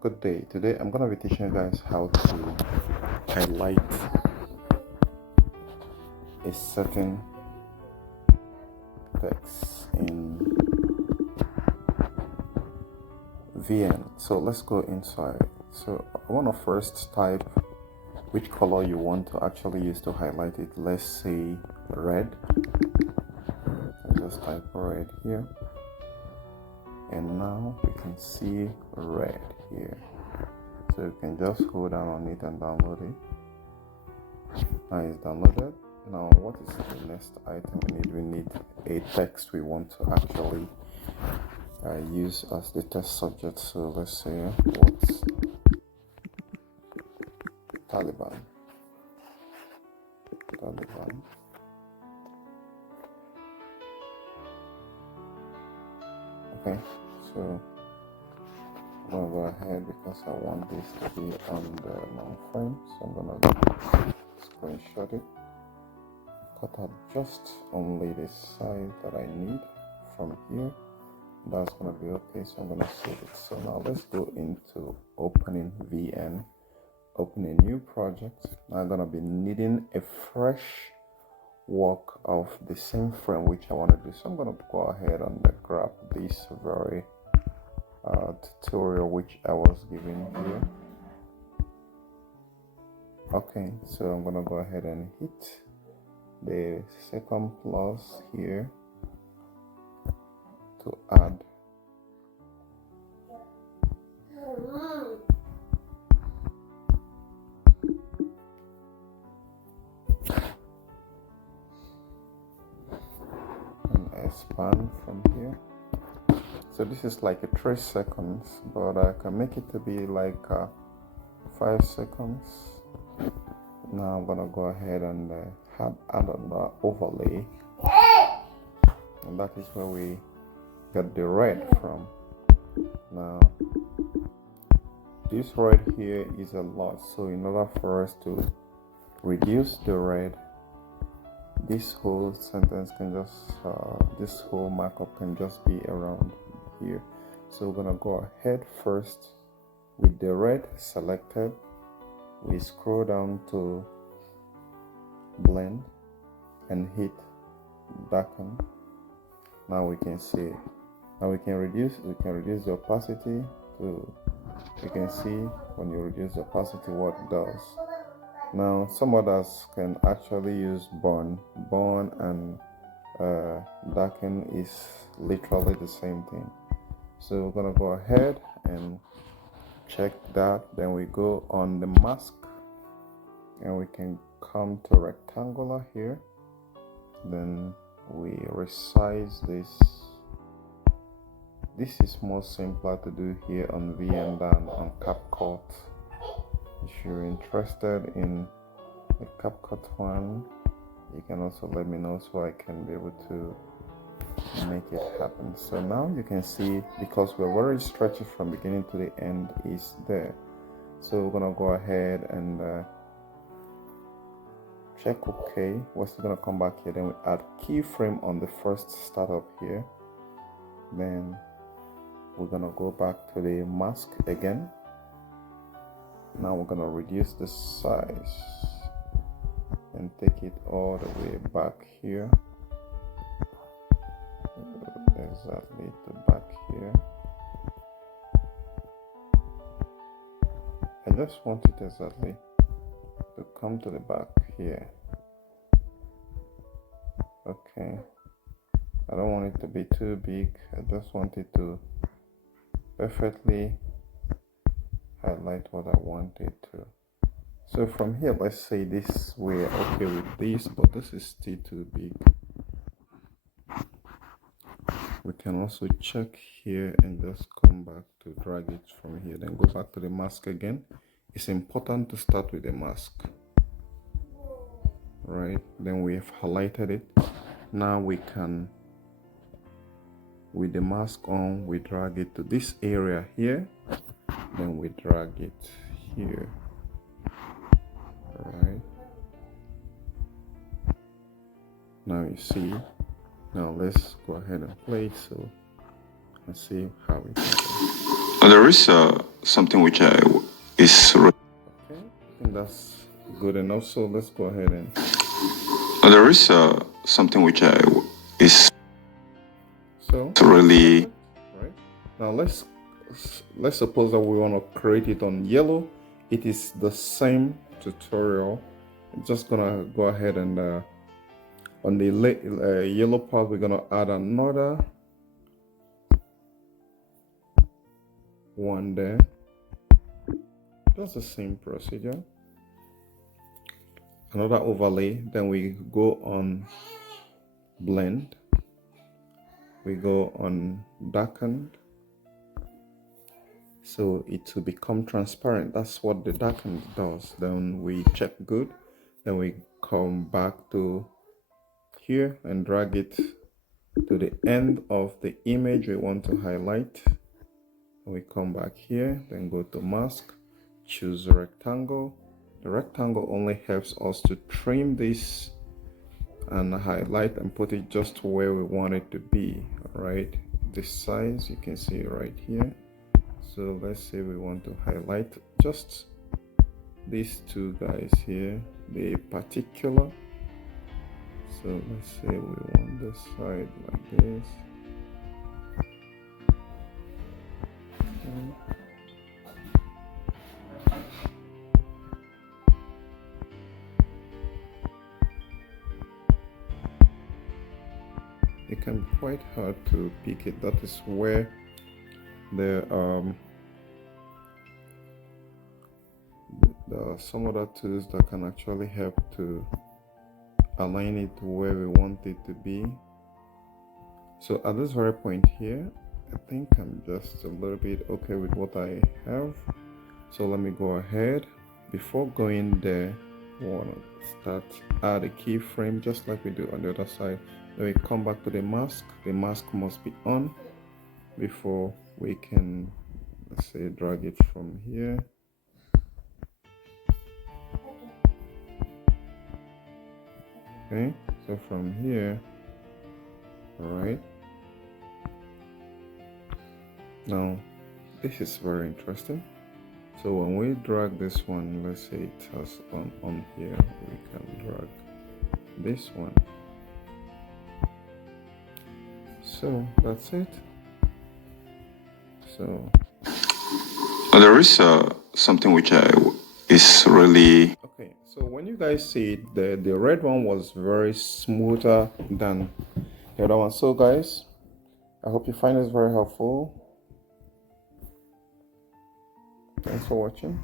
Good day. Today I'm gonna be teaching you guys how to highlight a certain text in VN. So let's go inside. So I want to first type which color you want to actually use to highlight it. Let's say red. I just type red here, and now we can see red here. So you can just hold down on it and download it. Now it's downloaded. Now what is the next item we need? We need a text we want to actually use as the test subject. So let's say what's Taliban. Okay, so I'm gonna go ahead because I want this to be on the long frame, so I'm gonna screenshot it, cut out just only the size that I need from here. That's gonna be okay, so I'm gonna save it. So now let's go into opening VN, open a new project. Now I'm gonna be needing a fresh work of the same frame which I want to do. So I'm gonna go ahead and grab this very tutorial which I was given here. Okay, so I'm gonna go ahead and hit the second plus here to add and expand from here. So this is like a 3 seconds, but I can make it to be like 5 seconds. Now I'm gonna go ahead and add an overlay, and that is where we get the red from. Now this red here is a lot, so in order for us to reduce the red, this whole sentence can just this whole markup can just be around here. So we're gonna go ahead first with the red selected. We scroll down to blend and hit darken. Now we can see. Now we can reduce the opacity to. You can see when you reduce the opacity what it does. Now some others can actually use burn and darken is literally the same thing. So we're gonna go ahead and check that. Then we go on the mask and we can come to rectangular here. Then we resize this. This is more simpler to do here on VN than on CapCut. If you're interested in the CapCut one, you can also let me know so I can be able to make it happen. So now you can see, because we're very stretchy from beginning to the end is there. So we're gonna go ahead and check OK. We're still gonna come back here. Then we add keyframe on the first startup here. Then we're gonna go back to the mask again. Now we're gonna reduce the size and take it all the way back here, exactly to back here. I just want it exactly to come to the back here. Okay, I don't want it to be too big. I just want it to perfectly highlight what I want it to. So from here, let's say this, we're okay with this, but this is still too big. We can also check here and just come back to drag it from here, then go back to the mask again. It's important to start with the mask, right? Then we have highlighted it. Now we can, with the mask on, we drag it to this area here, then we drag it here, right? Now you see. Now let's go ahead and play so and see how it happens. There is something which is. Okay, I think that's good enough. So let's go ahead and. There is something which is. So really. Right now, let's suppose that we want to create it on yellow. It is the same tutorial. I'm just gonna go ahead and on the yellow part, we're gonna add another one there. That's the same procedure. Another overlay. Then we go on blend. We go on darkened. So it will become transparent. That's what the darkened does. Then we check good. Then we come back to here and drag it to the end of the image we want to highlight. We come back here, then go to mask, choose rectangle. The rectangle only helps us to trim this and highlight and put it just where we want it to be. All right, this size you can see right here. So let's say we want to highlight just these two guys here, the particular. So let's say we want this side like this. It can be quite hard to pick it. That is where some other tools that can actually help to align it to where we want it to be. So at this very point here, I think I'm just a little bit okay with what I have. So let me go ahead. Before going there, we want to start add a keyframe just like we do on the other side. Then we come back to the mask. The mask must be on before we can, let's say, drag it from here. Okay, so from here, all right. Now, this is very interesting. So when we drag this one, let's say it has on here, we can drag this one. So that's it. So there is something which is really okay. So when you guys see it, the red one was very smoother than the other one. So guys, I hope you find this very helpful. Thanks for watching.